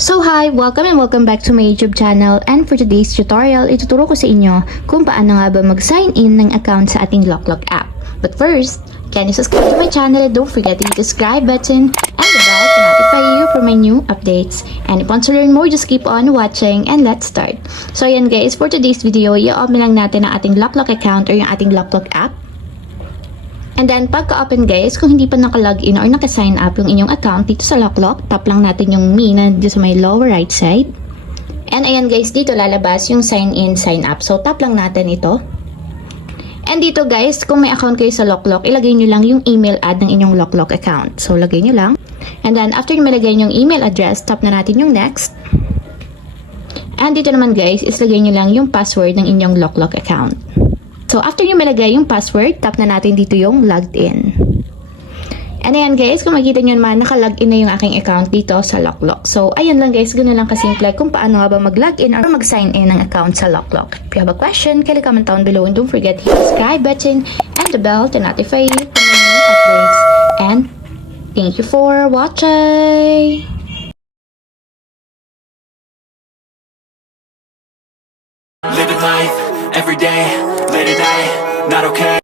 So hi! Welcome and welcome back to my YouTube channel, and for today's tutorial, ituturo ko sa inyo kung paano nga ba mag-sign in ng account sa ating LOKLOK app. But first, can you subscribe to my channel and don't forget to hit the subscribe button and the bell to notify you for my new updates. And if you want to learn more, just keep on watching and let's start. So ayan guys, for today's video, i-open lang natin ang ating LOKLOK account or yung ating LOKLOK app. And then, pagka-open guys, kung hindi pa naka-login or naka-sign up yung inyong account dito sa LOKLOK, tap lang natin yung me na dito sa may lower right side. And ayan guys, dito lalabas yung sign in, sign up. So, tap lang natin ito. And dito guys, kung may account kayo sa LOKLOK, ilagay nyo lang yung email ad ng inyong LOKLOK account. So, lagay nyo lang. And then, after nyo malagay yung email address, tap na natin yung next. And dito naman guys, islagay nyo lang yung password ng inyong LOKLOK account. So, after nyo malagay yung password, tap na natin dito yung logged in. And ayan guys, kung makikita nyo naman, naka-login na yung aking account dito sa LOKLOK. So, ayan lang guys, ganoon lang kasimple kung paano nga ba mag-login or mag-sign in ng account sa LOKLOK. If you have a question, kindly comment down below and don't forget to hit the subscribe button and the bell to notify you for my new updates. And thank you for watching! Living life, every day, late at night, not okay.